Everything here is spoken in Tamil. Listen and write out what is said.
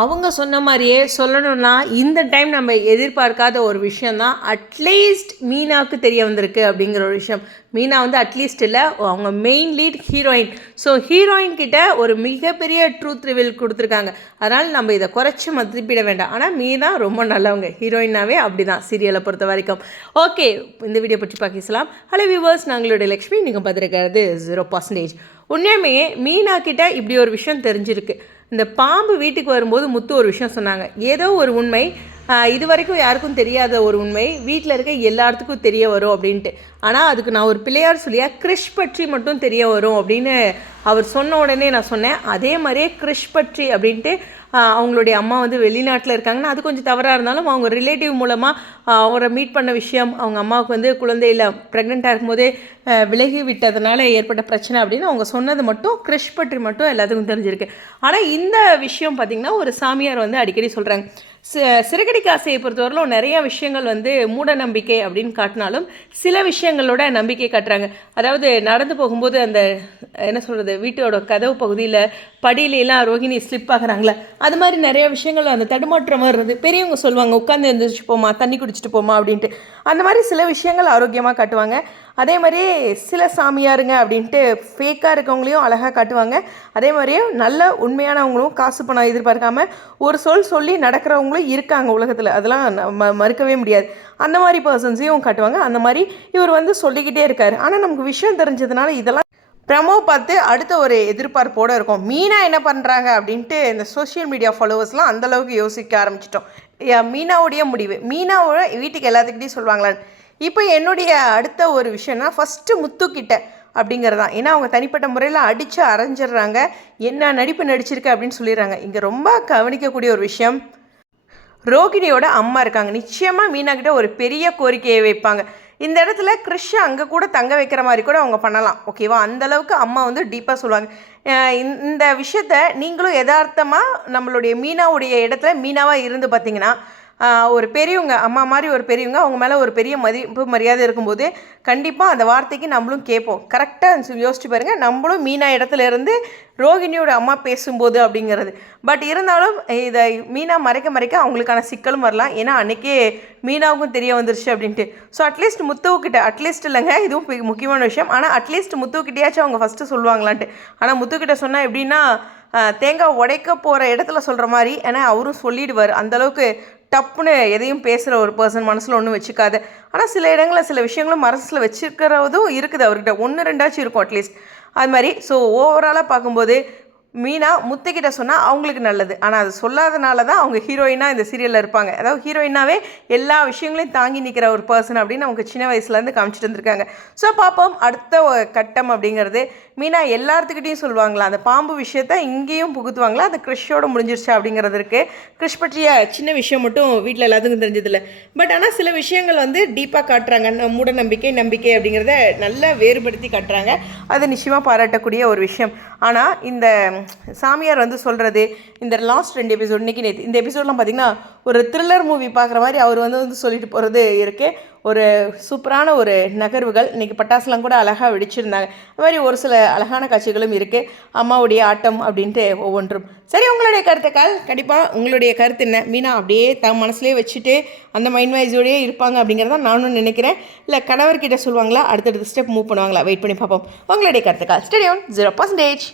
அவங்க சொன்ன மாதிரியே சொல்லணும்னா இந்த டைம் நம்ம எதிர்பார்க்காத ஒரு விஷயந்தான் அட்லீஸ்ட் மீனாவுக்கு தெரிய வந்திருக்கு அப்படிங்கிற ஒரு விஷயம். மீனா வந்து அட்லீஸ்ட் இல்லை அவங்க main lead heroine so heroine கிட்ட ஒரு மிகப்பெரிய ட்ரூத் ரிவில் கொடுத்துருக்காங்க. அதனால் நம்ம இதை குறைச்சி மதிப்பிட வேண்டாம். ஆனால் மீனா ரொம்ப நல்லவங்க. ஹீரோயினாவே அப்படி தான் சீரியலை பொறுத்த வரைக்கும். ஓகே இந்த வீடியோ பற்றி பார்க்கலாம் ஹலோ வியூவர்ஸ் நாங்களுடைய லக்ஷ்மி. நீங்கள் பார்த்துருக்கிறது ஜீரோ பர்சன்டேஜ் உண்மையுமே மீனா கிட்ட இப்படி ஒரு விஷயம் தெரிஞ்சிருக்கு. இந்த பாம்பு வீட்டுக்கு வரும்போது முத்து ஒரு விஷயம் சொன்னாங்க. ஏதோ ஒரு உண்மை இது வரைக்கும் யாருக்கும் தெரியாத ஒரு உண்மை. வீட்டில் இருக்க எல்லாத்துக்கும் தெரிய வரும் அப்படின்ட்டு. ஆனால் அதுக்கு நான் ஒரு பிள்ளையார் சொல்லியா கிறிஷ் பற்றி மட்டும் தெரிய வரும் அப்படின்னு அவர் சொன்ன உடனே நான் சொன்னேன். அதே மாதிரியே கிறிஷ் பற்றி அப்படின்ட்டு அவங்களுடைய அம்மா வந்து வெளிநாட்டில் இருக்காங்கன்னா அது கொஞ்சம் தவறாக இருந்தாலும் அவங்க ரிலேட்டிவ் மூலமாக அவரை மீட் பண்ண விஷயம் அவங்க அம்மாவுக்கு வந்து குழந்தையில் ப்ரெக்னெண்ட்டாக இருக்கும்போதே விலகி விட்டதுனால ஏற்பட்ட பிரச்சனை அப்படின்னு அவங்க சொன்னது மட்டும் கிறிஷ் பற்றி மட்டும் எல்லாத்துக்கும் தெரிஞ்சிருக்கு. ஆனால் இந்த விஷயம் பார்த்திங்கன்னா ஒரு சாமியார் வந்து அடிக்கடி சொல்கிறாங்க சி சிறுகடி காசையை பொறுத்தவரையிலும் நிறைய விஷயங்கள் வந்து மூட நம்பிக்கை அப்படின்னு காட்டினாலும் சில விஷயங்களோட நம்பிக்கை காட்டுறாங்க. அதாவது நடந்து போகும்போது அந்த என்ன சொல்கிறது வீட்டோட கதவு பகுதியில் படியிலலாம் ரோகிணி ஸ்லிப் ஆகிறாங்களே அது மாதிரி நிறைய விஷயங்கள் அந்த தடுமாற்றம் வர்றது பெரியவங்க சொல்லுவாங்க உட்காந்து எழுந்திரிச்சு போமா தண்ணி குடிச்சிட்டு போமா அப்படின்ட்டு. அந்த மாதிரி சில விஷயங்கள் ஆரோக்கியமாக காட்டுவாங்க. அதே மாதிரி சில சாமியாருங்க அப்படின்ட்டு ஃபேக்காக இருக்கவங்களையும் அழகாக காட்டுவாங்க. அதே மாதிரியே நல்ல உண்மையானவங்களும் காசு பணம் எதிர்பார்க்காம ஒரு சொல் சொல்லி நடக்கிறவங்களும் இருக்காங்க உலகத்தில். அதெல்லாம் நம்ம மறுக்கவே முடியாது. அந்த மாதிரி பர்சன்ஸையும் காட்டுவாங்க. அந்த மாதிரி இவர் வந்து சொல்லிக்கிட்டே இருக்கார். ஆனால் நமக்கு விஷயம் தெரிஞ்சதுனால இதெல்லாம் ப்ரமோ பார்த்து அடுத்த ஒரு எதிர்பார்ப்போடு இருக்கும். மீனா என்ன பண்ணுறாங்க அப்படின்ட்டு இந்த சோஷியல் மீடியா ஃபாலோவர்ஸ்லாம் அந்தளவுக்கு யோசிக்க ஆரம்பிச்சிட்டோம். யா, மீனாவுடைய முடிவு. மீனாவோட வீட்டுக்கு எல்லாத்துக்கிட்டையும் சொல்லுவாங்களான்னு. இப்போ என்னுடைய அடுத்த ஒரு விஷயம்னா ஃபஸ்ட்டு முத்துக்கிட்ட அப்படிங்கிறது தான் ஏன்னா அவங்க தனிப்பட்ட முறையில் அடித்து அரைஞ்சிடுறாங்க. என்ன நடிப்பு நடிச்சிருக்கு அப்படின்னு சொல்லிடுறாங்க. இங்கே ரொம்ப கவனிக்கக்கூடிய ஒரு விஷயம் ரோகிணியோட அம்மா இருக்காங்க. நிச்சயமாக மீனாக்கிட்ட ஒரு பெரிய கோரிக்கையை வைப்பாங்க. இந்த இடத்துல கிறிஷ் அங்கே கூட தங்க வைக்கிற மாதிரி கூட அவங்க பண்ணலாம். ஓகேவா அந்தளவுக்கு அம்மா வந்து டீப்பாக சொல்லுவாங்க. இந்த- விஷயத்த நீங்களும் யதார்த்தமாக நம்மளுடைய மீனாவுடைய இடத்துல மீனாவாக இருந்து பார்த்தீங்கன்னா ஒரு பெரியவங்க அம்மா மாதிரி ஒரு பெரியவங்க அவங்க மேலே ஒரு பெரிய மதிப்பு மரியாதை இருக்கும்போது கண்டிப்பாக அந்த வார்த்தைக்கு நம்மளும் கேட்போம். கரெக்டாக யோசிச்சு பாருங்கள் நம்மளும் மீனா இடத்துல இருந்து ரோகிணியோட அம்மா பேசும்போது அப்படிங்கிறது. பட் இருந்தாலும் இதை மீனா மறைக்க மறைக்க அவங்களுக்கான சிக்கலும் வரலாம். ஏன்னா அன்றைக்கே மீனாவுக்கும் தெரிய வந்துருச்சு அப்படின்ட்டு. ஸோ அட்லீஸ்ட் முத்துவுக்கிட்ட அட்லீஸ்ட் இல்லைங்க இதுவும் முக்கியமான விஷயம். ஆனால் அட்லீஸ்ட் முத்துக்கிட்டேயாச்சும் அவங்க ஃபஸ்ட்டு சொல்லுவாங்களான்ட்டு. ஆனால் முத்துக்கிட்ட சொன்னால் எப்படின்னா தேங்காய் உடைக்க போகிற இடத்துல சொல்கிற மாதிரி ஏன்னா அவரும் சொல்லிடுவார். அந்தளவுக்கு டப்புன்னு எதையும் பேசுகிற ஒரு பர்சன் மனசில் ஒன்றும் வச்சுக்காத. ஆனால் சில இடங்களில் சில விஷயங்களும் மனசில் வச்சுருக்கிறதும் இருக்குது அவர்கிட்ட. ஒன்று ரெண்டாச்சும் இருக்கும் அட்லீஸ்ட் அது மாதிரி ஸோ ஓவராலாக பார்க்கும்போது மீனா முத்துக்கிட்ட சொன்னால் அவங்களுக்கு நல்லது. ஆனால் அது சொல்லாதனால தான் அவங்க ஹீரோயினாக இந்த சீரியலில் இருப்பாங்க. அதாவது ஹீரோயினாவே எல்லா விஷயங்களையும் தாங்கி நிற்கிற ஒரு பர்சன் அப்படின்னு அவங்க சின்ன வயசுலேருந்து காமிச்சிட்டு வந்திருக்காங்க ஸோ பார்ப்போம். அடுத்த கட்டம் அப்படிங்கிறது மீனா எல்லாத்துக்கிட்டையும் சொல்லுவாங்களா? அந்த பாம்பு விஷயத்த இங்கேயும் புகுத்துவாங்களா? அது கிறிஷோட முடிஞ்சிருச்சா அப்படிங்கிறது இருக்குது கிறிஷ் பற்றிய சின்ன விஷயம் மட்டும் வீட்டில் எல்லாத்துக்கும் தெரிஞ்சதில்ல. பட் ஆனால் சில விஷயங்கள் வந்து டீப்பாக காட்டுறாங்க. மூட நம்பிக்கை நம்பிக்கை அப்படிங்கிறத நல்லா வேறுபடுத்தி காட்டுறாங்க. அது நிச்சயமாக பாராட்டக்கூடிய ஒரு விஷயம். ஆனால் இந்த சாமியார் வந்து சொல்கிறது இந்த லாஸ்ட் ரெண்டு எபிசோட் இன்னைக்கு நேற்று இந்த எபிசோட்லாம் பார்த்தீங்கன்னா ஒரு த்ரில்லர் மூவி பார்க்குற மாதிரி அவர் வந்து வந்து சொல்லிட்டு போகிறது இருக்குது ஒரு சூப்பரான ஒரு நகர்வுகள். இன்றைக்கி பட்டாசுலாம் கூட அழகாக வெடிச்சிருந்தாங்க. அது மாதிரி ஒரு சில அழகான காட்சிகளும் இருக்குது அம்மாவுடைய ஆட்டம் அப்படின்ட்டு ஒவ்வொன்றும். சரி உங்களுடைய கருத்துக்கள் கண்டிப்பாக உங்களுடைய கருத்து என்ன? மீனா அப்படியே தன் மனசுலேயே வச்சுட்டு அந்த மைண்ட் வைஸோடையே இருப்பாங்க அப்படிங்கிறத நானும் நினைக்கிறேன். இல்லை கணவர்கிட்ட சொல்லுவாங்களா அடுத்தடுத்த ஸ்டெப் மூவ் பண்ணுவாங்களா? வெயிட் பண்ணி பார்ப்போம். உங்களுடைய கருத்துக்கள் ஸ்டேடியம் ஜீரோ பர்சன்டேஜ்